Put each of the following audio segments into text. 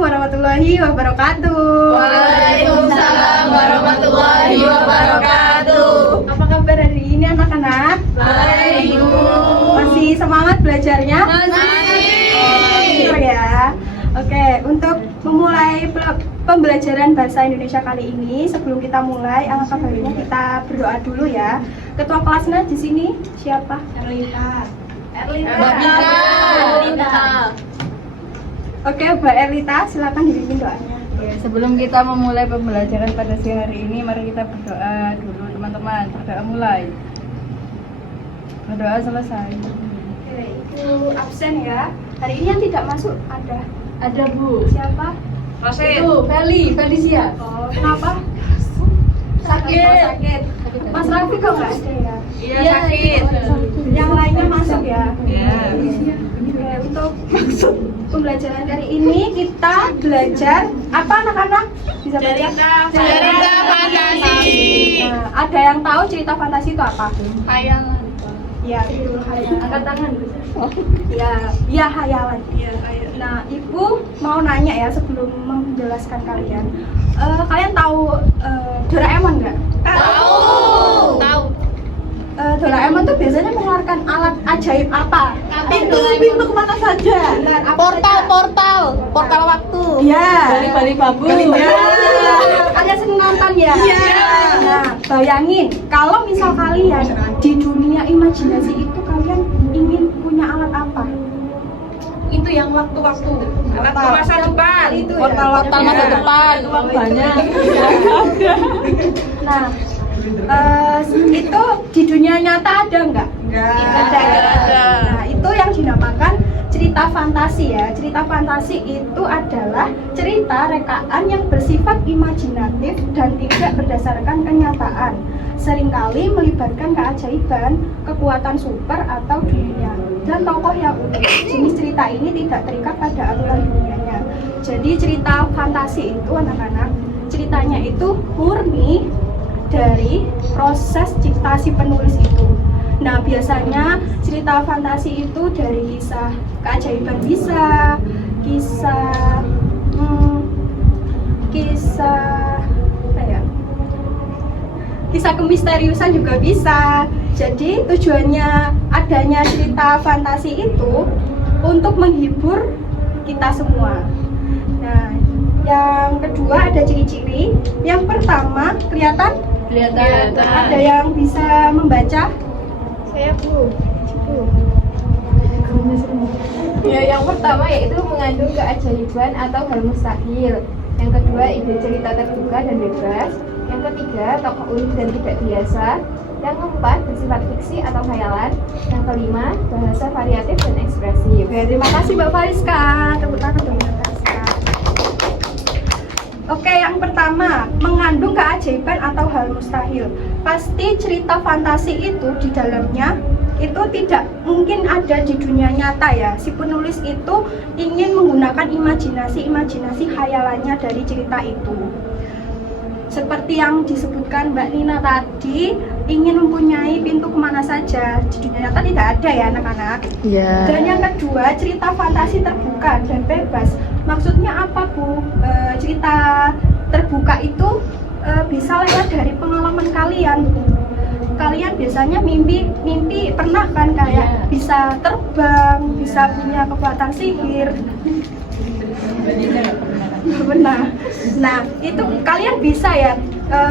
warahmatullahi wabarakatuh. Waalaikumsalam warahmatullahi wabarakatuh. Apa kabar hari ini anak-anak? Baik. Masih semangat belajarnya? Masih. Ya. Oke, untuk memulai pembelajaran bahasa Indonesia kali ini, sebelum kita mulai, alangkah baiknya kita berdoa dulu ya. Ketua kelasnya di sini siapa? Erlita. Oke, Mbak Erlita, silakan dipimpin doanya. Ya, sebelum kita memulai pembelajaran pada siang hari ini, mari kita berdoa dulu teman-teman. Berdoa mulai. Berdoa selesai. Oke, Ibu absen ya. Hari ini yang tidak masuk ada. Ada Bu. Siapa? Itu Felicia. Oh, kenapa? Sakit. Oh, sakit. Mas Raffi kok nggak ada ya? Iya, sakit. Yang lainnya masuk ya? Iya. Oke, untuk pembelajaran kali ini kita belajar apa anak-anak? Bisa baca? Cerita fantasi. Nah, ada yang tahu cerita fantasi itu apa? Hayalan. Ya, betul, hayalan. Angkat tangan. Ya, hayalan. Nah, Ibu mau nanya ya sebelum menjelaskan kalian. Kalian tahu Doraemon nggak? Tahu. Doraemon tuh biasanya mengeluarkan alat ajaib apa? Pintu kemana saja? Benar, apa saja? Portal waktu. Iya. Balik babu. Ya. Kalian sering nonton ya? Iya. Nah, bayangin kalau misal kalian di dunia imajinasi itu kalian ingin punya alat apa? Itu yang waktu-waktu. Alat ke masa depan. Itu ya. Portal masa depan. Uang banyak. Nah, itu di dunia nyata ada nggak? Ada. Nah, itu yang dinamakan cerita fantasi ya. Cerita fantasi itu adalah cerita rekaan yang bersifat imajinatif dan tidak berdasarkan kenyataan. Seringkali melibatkan keajaiban, kekuatan super atau dunia, dan tokoh yang unik. Jenis cerita ini tidak terikat pada aturan dunianya. Jadi cerita fantasi itu anak-anak, ceritanya itu murni dari proses cipta si penulis itu. Nah, biasanya cerita fantasi itu dari kisah keajaiban bisa, kisah apa ya? Kisah kemisteriusan juga bisa. Jadi tujuannya adanya cerita fantasi itu untuk menghibur kita semua. Nah, yang kedua ada ciri-ciri. Yang pertama, kelihatan? Ada yang bisa membaca? Saya Bu. Ya, yang pertama yaitu mengandung keajaiban atau hal mustahil. Yang kedua, ide cerita terbuka dan bebas. Yang ketiga, tokoh unik dan tidak biasa. Yang keempat, bersifat fiksi atau khayalan. Yang kelima, bahasa variatif dan ekspresif. Oke, terima kasih Mbak Fariska. Tepuk tangan untuk Mbak Fariska. Oke, yang pertama, mengandung keajaiban atau hal mustahil. Pasti cerita fantasi itu di dalamnya itu tidak mungkin ada di dunia nyata ya. Si penulis itu ingin menggunakan imajinasi khayalannya dari cerita itu. Seperti yang disebutkan Mbak Nina tadi, ingin mempunyai pintu kemana saja. Di dunia nyata tidak ada ya anak-anak. Iya. Dan yang kedua, cerita fantasi terbuka dan bebas. Maksudnya apa Bu? Cerita terbuka itu bisa lewat dari pengalaman kalian. Kalian biasanya mimpi pernah kan kayak bisa terbang, bisa punya kekuatan sihir. Benar. Nah, itu kalian bisa ya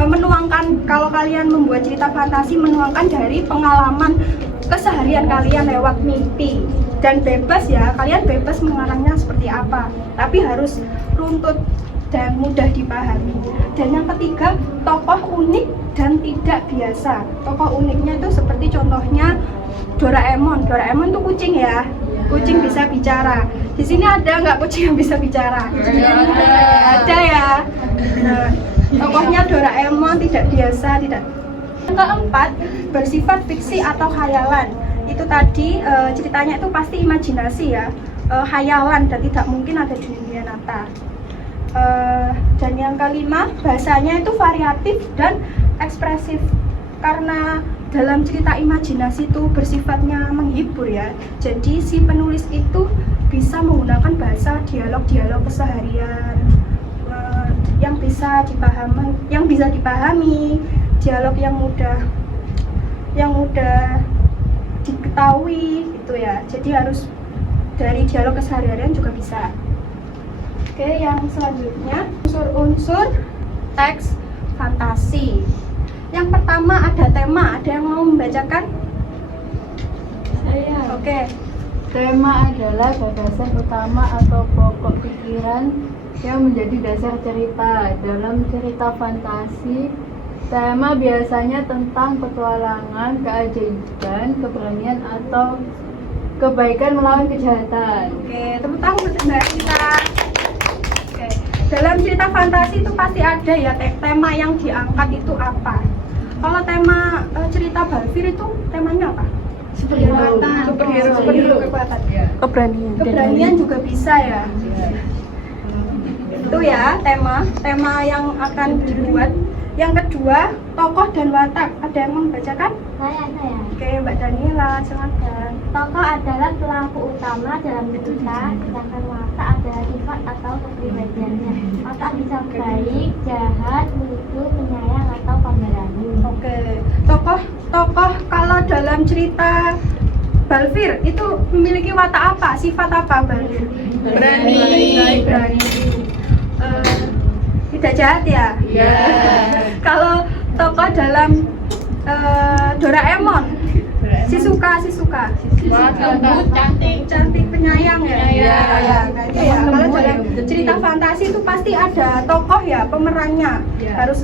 menuangkan, kalau kalian membuat cerita fantasi, menuangkan dari pengalaman keseharian kalian lewat mimpi. Dan bebas ya, kalian bebas mengarangnya seperti apa, tapi harus runtut dan mudah dipahami. Dan yang ketiga, tokoh unik dan tidak biasa. Tokoh uniknya itu seperti contohnya Doraemon. Doraemon tuh kucing ya, kucing bisa bicara. Di sini ada nggak kucing yang bisa bicara? Ada ya. Nah, tokohnya Doraemon tidak biasa, tidak. Yang keempat, bersifat fiksi atau khayalan. Itu tadi ceritanya itu pasti imajinasi ya, khayalan dan tidak mungkin ada di dunia nyata. Dan yang kelima, bahasanya itu variatif dan ekspresif. Karena dalam cerita imajinasi itu bersifatnya menghibur ya. Jadi si penulis itu bisa menggunakan bahasa dialog-dialog keseharian bisa dipahami, dialog yang mudah diketahui gitu ya. Jadi harus dari dialog keseharian juga bisa. Oke, yang selanjutnya unsur-unsur teks fantasi. Yang pertama ada tema. Ada yang mau membacakan? Saya. Oke. Tema adalah gagasan utama atau pokok pikiran yang menjadi dasar cerita. Dalam cerita fantasi, tema biasanya tentang petualangan, keajaiban, keberanian, atau kebaikan melawan kejahatan. Oke, tepuk tangan untuk Mbak Rita. Oke, dalam cerita fantasi itu pasti ada ya tema yang diangkat itu apa. Kalau tema cerita Balfir itu temanya apa? Superhero kekuatan. Keberanian juga bisa ya. Itu ya tema yang akan dibuat. Yang kedua, tokoh dan watak. Ada yang membacakan? Saya. Oke, Mbak Daniela, silakan. Tokoh adalah pelaku utama dalam cerita, sedangkan watak adalah sifat atau kepribadiannya. Watak bisa baik, jahat, lucu, penyayang, atau pemberani. Oke, tokoh kalau dalam cerita Balfir itu memiliki watak apa? Sifat apa Balfir? Berani. Tidak jahat ya? Iya. Kalau tokoh dalam Doraemon, Shizuka. Cantik, penyayang ya? Iya. Nah, itu ya. Kalau dalam cerita fantasi itu pasti ada tokoh ya, pemerannya.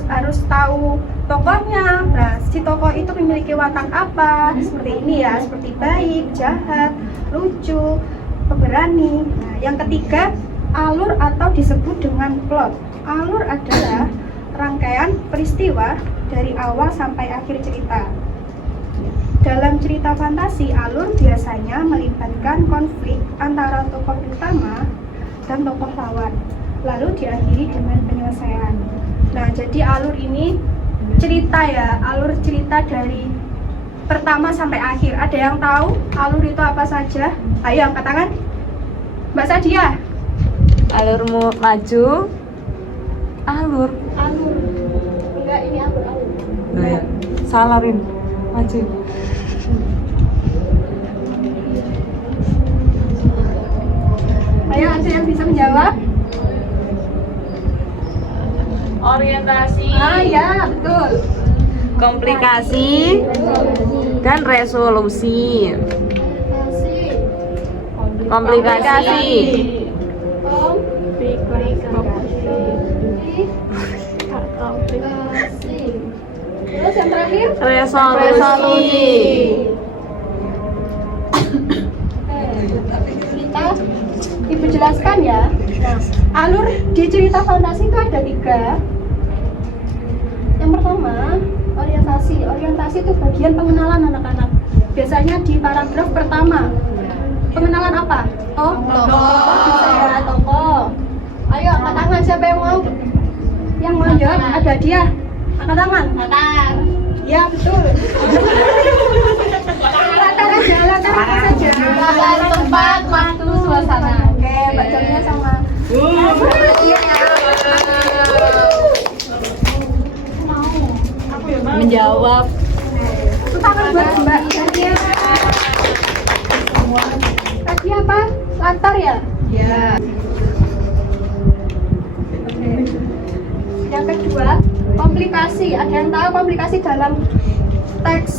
Harus tahu tokohnya. Nah, si tokoh itu memiliki watak apa? Seperti ini ya, seperti baik, jahat, lucu, pemberani. Nah, yang ketiga, alur atau disebut dengan plot. Alur adalah rangkaian peristiwa dari awal sampai akhir cerita. Dalam cerita fantasi, alur biasanya melibatkan konflik antara tokoh utama dan tokoh lawan, lalu diakhiri dengan penyelesaian. Nah, jadi alur ini cerita ya, alur cerita dari pertama sampai akhir. Ada yang tahu alur itu apa saja? Ayo angkat tangan. Mbak Sadia. Alurmu maju. Alur. Enggak, ini alur. Nah, salah Rin. Maju. Ayo, ada yang bisa menjawab? Orientasi. Ya, betul. Komplikasi dan resolusi. Komplikasi. Terus yang terakhir? Resolusi. Ibu jelaskan ya. Alur di cerita fantasi itu ada 3. Yang pertama, orientasi. Orientasi itu bagian pengenalan anak-anak. Biasanya di paragraf pertama. Pengenalan apa? Tokoh. Bisa ya, tokoh. Ayo angkat tangan, siapa yang mau? Yang mau jawab ada dia. Angkat tangan. Ya, betul. Latar aja. Latar tempat, waktu, suasana. Oke, Mbak Jamila sama. Menjawab. Tangan buat Mbak Nadia. Tadi apa? Latar ya? Ya. Yang kedua, komplikasi. Ada yang tahu komplikasi dalam teks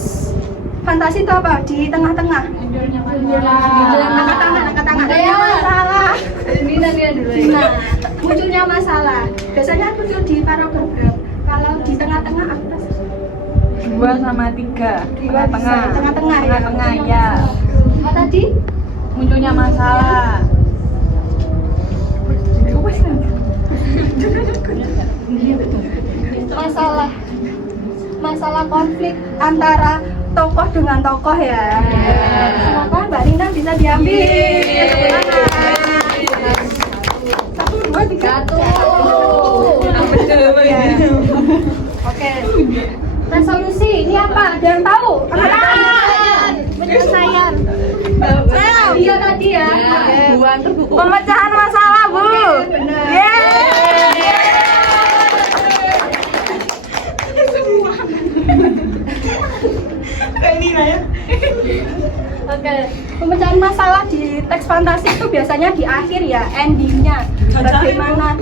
fantasi itu apa? Di tengah-tengah. Angkat tangan. Ada masalah. Nina dulu. Nah, munculnya masalah. Biasanya muncul di paragraf. Kalau di tengah-tengah atas. 2 sama 3. Tengah-tengah. Tengah-tengah ya. Tengah ya. Apa tadi? Munculnya masalah. Masalah konflik antara tokoh dengan tokoh ya. Silakan Mbak Rina bisa diambil. Satu, dua, tiga. Ya. Oke. Resolusi ini apa? Ada yang tahu? Penyelesaian. Iya tadi ya. Pemecahan masalah, Bu. Benar. Yeay. teks fantasi itu biasanya di akhir ya, endingnya bagaimana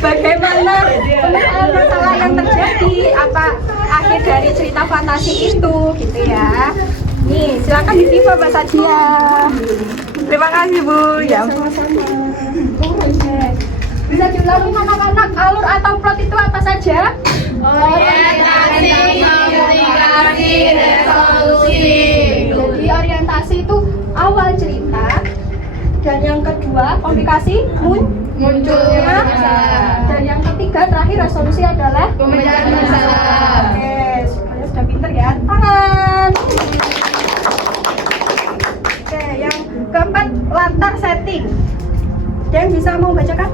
pemecahan masalah yang terjadi, apa akhir dari cerita fantasi itu gitu ya. Nih, silakan diterima Mbak Sadia. Terima kasih Bu. Ya. Sama-sama. Bisa diulangi anak-anak, alur atau plot itu apa saja? Orientasi, komunikasi, resolusi. Jadi orientasi itu awal cerita, dan yang kedua komplikasi munculnya, dan yang ketiga terakhir resolusi adalah Pemecahan masalah. Oke, supaya sudah pinter ya. Tangan. Oke, yang keempat latar setting. Ada yang bisa mau bacakan?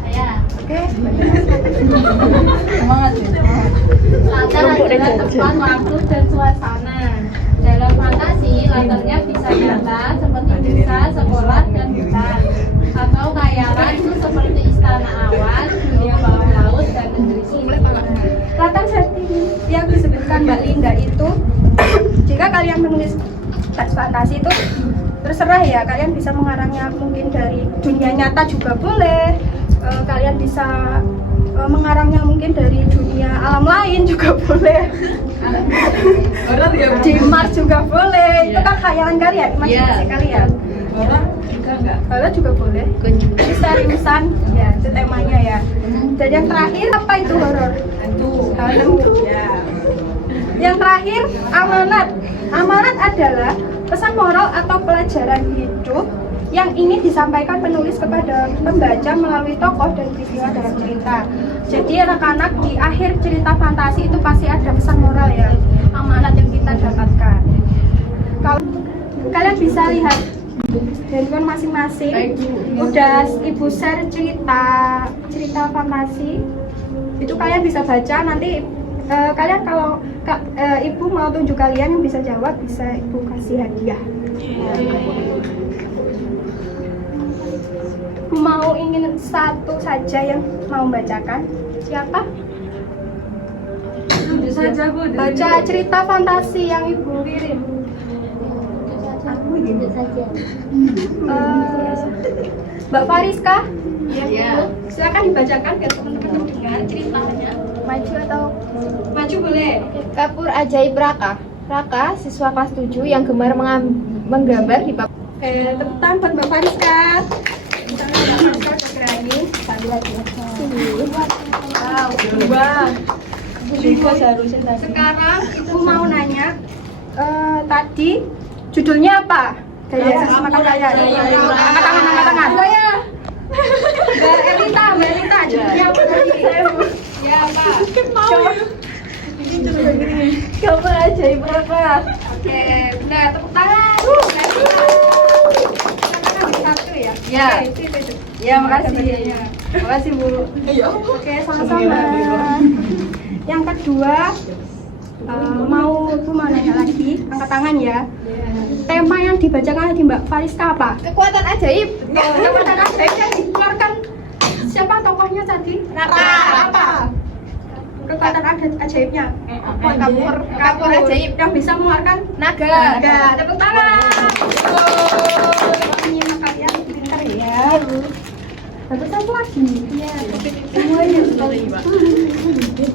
Saya. Oke. Semangat ya. Latar adalah tempat, waktu, dan suasana. Dalam fantasi, latarnya bisa nyata seperti desa, sekolah, dan hutan. Atau khayalan seperti istana awan, dunia bawah laut, dan negeri sungai. Latar setting yang disebutkan Mbak Linda itu jika kalian menulis teks fantasi itu terserah ya, kalian bisa mengarangnya mungkin dari dunia nyata juga boleh, kalian bisa mengarangnya mungkin dari dunia alam lain juga boleh, di Mars juga boleh, itu kan khayalan kalian, imajinasi kalian. Horor juga boleh, misteriusan ya, itu temanya ya. Dan yang terakhir apa itu horor? Hantu. Yang terakhir amanat. Amanat adalah pesan moral atau pelajaran hidup yang ingin disampaikan penulis kepada pembaca melalui tokoh dan peristiwa dalam cerita. Jadi anak-anak di akhir cerita fantasi itu pasti ada pesan moral ya, amanat yang kita dapatkan. Kalau kalian bisa lihat handphone masing-masing, udah ibu share cerita fantasi, itu kalian bisa baca nanti. Kalian kalau ibu mau tunjuk kalian yang bisa jawab, bisa ibu kasih hadiah. Mau ingin satu saja yang mau membacakan? Siapa? Saja Bu. Baca cerita fantasi yang ibu kirim. Itu saja. Mbak Fariska? Iya. Silakan dibacakan biar teman-teman dengar ceritanya. Maju atau maju boleh. Kapur ajaib Raka. Raka, siswa kelas 7 yang gemar menggambar di papan. Oke, tepuk tangan buat Mbak Fariska. Misalnya Mbak Fariska udah berani. Sambil lagi. Wow, dua. Sekarang ibu mau nanya, tadi judulnya apa? Gaya makan gaya. Angkat tangan. Mbak Elita, judulnya apa tadi? Ya apa? Kapur ajaib Raka. Oke, nah tepuk tangan. Silakan satu ya. Ya. Oke, itu. Ya, makasih. Makasih Bu. Oke, sama-sama. Yang kedua, mau nanya lagi, angkat tangan ya. Tema yang dibacakan di Mbak Fariska apa? Kekuatan ajaib. Kekuatan ajaib yang dikeluarkan siapa tokohnya tadi? Raka. Apa? Kekuatan ajaibnya? Kapur ajaib. Yang bisa mengeluarkan Naga. Tepuk tangan. Menyimak kalian pintar ya. Bagus satu lagi. Iya. Semuanya.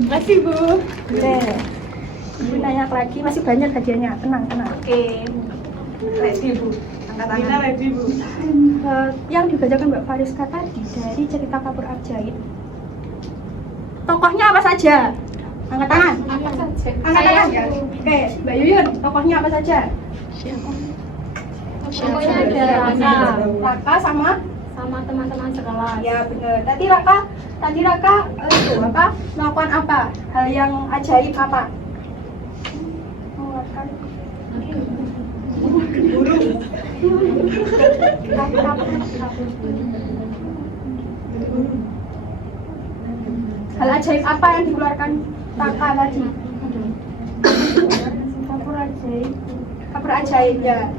Makasih Bu. Boleh. Ibu nanya lagi, masih banyak hadiahnya. Tenang. Oke. Ready Bu. Angkat tangan. Ready Bu. Yang dibacakan Mbak Fariska tadi dari cerita Kapur Ajaib. Tokohnya apa saja? Angkat tangan. Angkat tangan. Oke, Mbak Yuyun, tokohnya apa saja? Pokoknya ada Raka sama teman-teman sekelas. ya benar. Tadi Raka itu apa? Melakukan apa? Hal yang ajaib apa? Mengeluarkan hal ajaib apa yang dikeluarkan Raka tadi? Kapur ajaib ya.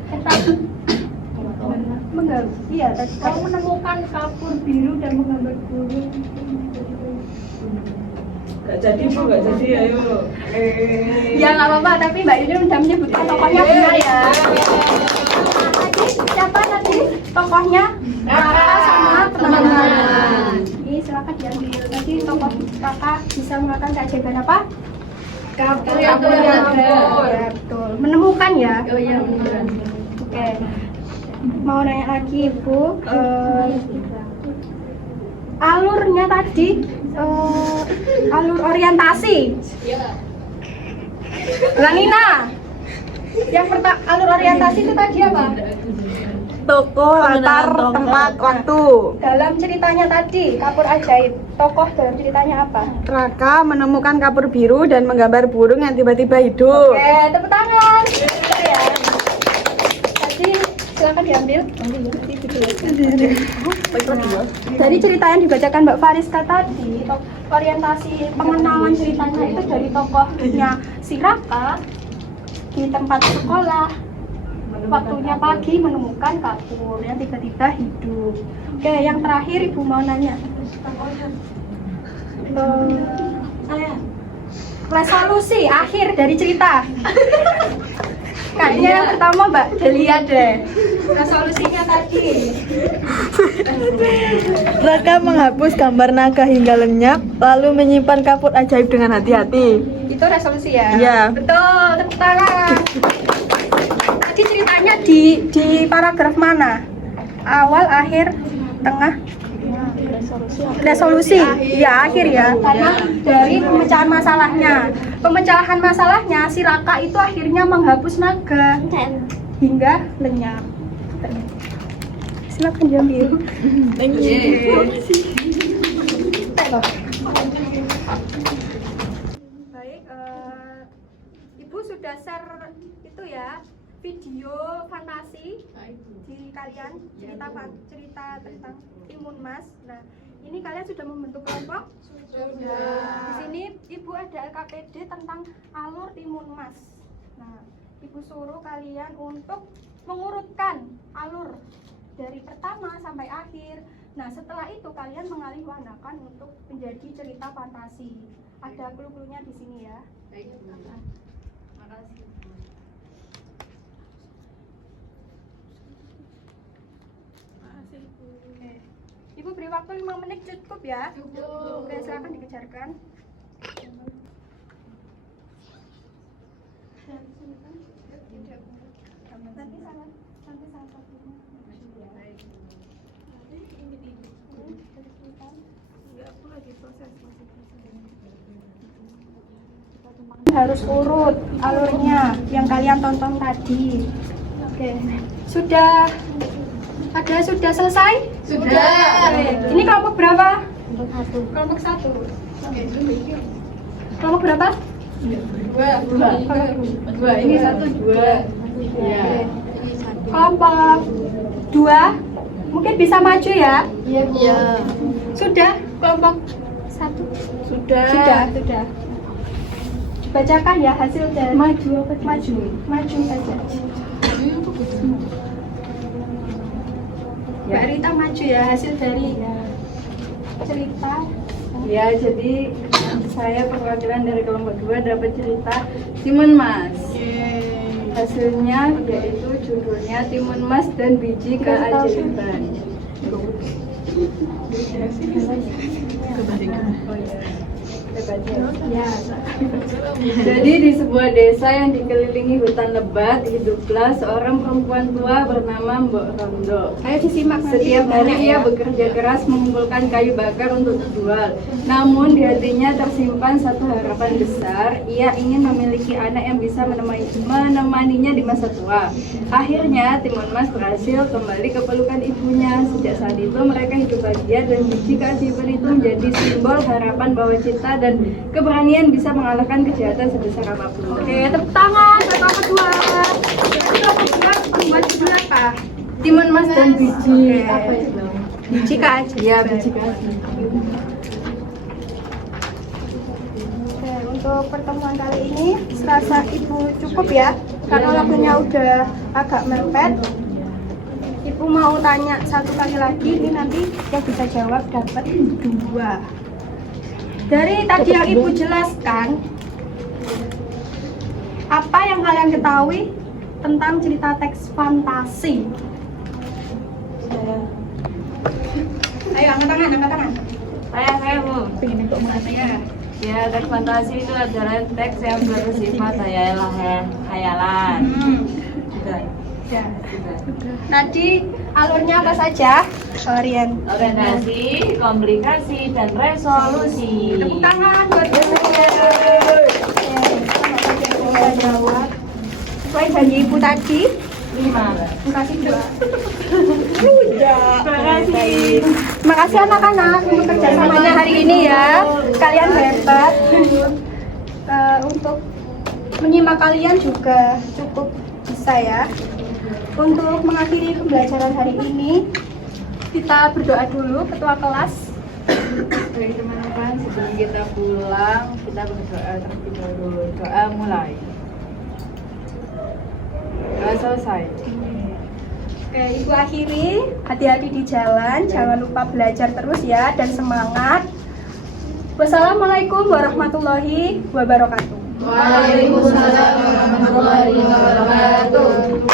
Iya, tadi kamu menemukan kapur biru dan menggambar burung. Gak jadi Bu, gak jadi, ayo. Ya nggak apa-apa, tapi Mbak Yuni udah menyebutkan tokohnya benar ya. tokohnya Raka sama teman-teman. Ini silakan diambil. Tadi tokoh Raka bisa mengatakan keajaiban apa? Kapur yang ya, betul. Menemukan ya? Oh iya benar. Oke. Mau nanya lagi Ibu, alurnya tadi alur orientasi. Lanina. Yang pertama alur orientasi itu tadi apa? Toko, latar, tempat, waktu. Dalam ceritanya tadi, Kapur Ajaib, tokoh dalam ceritanya apa? Raka menemukan kapur biru dan menggambar burung yang tiba-tiba hidup. Oke, tepuk tangan. Gitu ya. Tadi silakan diambil. Dari cerita yang dibacakan Mbak Fariska tadi, orientasi pengenalan ceritanya itu dari tokohnya si Raka di tempat sekolah. Waktunya pagi menemukan kapur yang tiba-tiba hidup. Oke, yang terakhir Ibu mau nanya. Resolusi akhir dari cerita. Kayaknya yang pertama Mbak Delia deh. Resolusinya tadi. Raka menghapus gambar naga hingga lenyap, lalu menyimpan kapur ajaib dengan hati-hati. Itu resolusi ya? Iya. Betul, tepuk tangan. Tadi ceritanya di paragraf mana? Awal, akhir, tengah? Resolusi. Ya, akhir ya. Karena dari pemecahan masalahnya. Pemecahan masalahnya si Raka itu akhirnya menghapus naga hingga lenyap. Silakan diambil. Baik, Ibu sudah share itu ya video fantasi di kalian cerita tentang Timun Mas. Nah, ini kalian sudah membentuk kelompok? Sudah. Di sini Ibu ada LKPD tentang alur Timun Mas. Nah, Ibu suruh kalian untuk mengurutkan alur dari pertama sampai akhir. Nah, setelah itu kalian mengalih warnakan untuk menjadi cerita fantasi. Ada clue-cluenya di sini ya. Baik, makasih. Oke. Ibu beri waktu 5 menit cukup ya? Cukup. Oke, silakan dikejarkan. Nanti salah satunya. Harus urut alurnya yang kalian tonton tadi. Oke. Sudah selesai? Sudah. Ini kelompok berapa? Kelompok 1. Kelompok berapa? 2. Ini 1, 2. Ya. Kelompok 2 mungkin bisa maju ya? Iya. Sudah kelompok 1? Sudah. Dibacakan ya hasil dari maju saja. Mbak Rita maju ya hasil dari cerita. Ya, jadi saya perwakilan dari kelompok 2 dapat cerita Timun Mas. Hasilnya yaitu judulnya Timun Mas dan Biji Keajaiban. Jadi di sebuah desa yang dikelilingi hutan lebat, hiduplah seorang perempuan tua bernama Mbok Rondo. Ayo disimak. Setiap hari ia bekerja keras mengumpulkan kayu bakar untuk dijual. Namun di hatinya tersimpan satu harapan besar. Ia ingin memiliki anak yang bisa menemaninya di masa tua. Akhirnya Timun Mas berhasil kembali ke pelukan ibunya. Sejak saat itu mereka hidup bahagia dan biji keajaiban itu menjadi simbol harapan bahwa cinta dan keberanian bisa mengalahkan kejahatan sebesar apapun. Oke, tepuk tangan buat kelompok 2. Jadi kelompok 2 membuat judul apa? Timun Mas dan Biji. Apa itu? Biji keajaiban. Ya, biji keajaiban. Oke, untuk pertemuan kali ini serasa Ibu cukup ya, karena waktunya udah agak mepet. Ibu mau tanya satu kali lagi, ini nanti yang bisa jawab dapat 2. Dari tadi yang Ibu jelaskan, apa yang kalian ketahui tentang cerita teks fantasi? pengen kok mengasih. Ya, teks fantasi itu adalah teks yang bersifat hayalan. Ya. Nanti alurnya apa saja? Kalian. Orientasi, komunikasi, dan resolusi. Tepuk tangan buat gurunya. Jawab. Sesuai janji ibu tadi. 5. Kasih 2. Terima kasih. Terima kasih anak-anak untuk kerjasamanya hari ini ya. Kalian hebat. Untuk menyimak kalian juga cukup bisa ya. Untuk mengakhiri pembelajaran hari ini, kita berdoa dulu ketua kelas. Baik teman-teman, sebelum kita pulang, kita berdoa terlebih dahulu. Doa mulai. Doa selesai. Oke, Ibu akhiri. Hati-hati di jalan, jangan lupa belajar terus ya dan semangat. Wassalamualaikum warahmatullahi wabarakatuh. Waalaikumsalam warahmatullahi wabarakatuh.